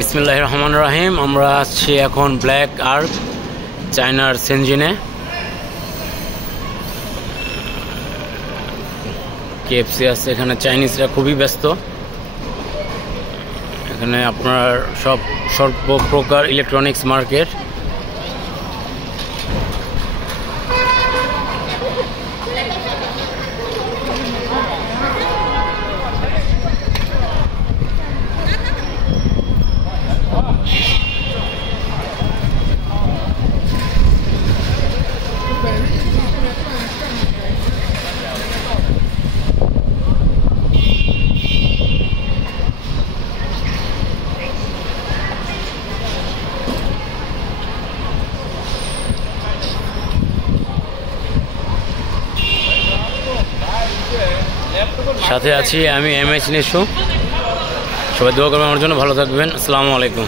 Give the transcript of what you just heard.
বিসমিল্লাহির রহমানির রহিম। আমরা আছি এখন ব্ল্যাক আর্ক চায়নার সেনজিনে। কেএফসি আছে এখানে, চাইনিজরা খুবই ব্যস্ত। এখানে আপনার সর্বপ্রকার ইলেকট্রনিক্স মার্কেট। সাথে আছি আমি এমএস নিশু। সবাই দোয়া করবেন আমার জন্য। ভালো থাকবেন। আসসালামু আলাইকুম।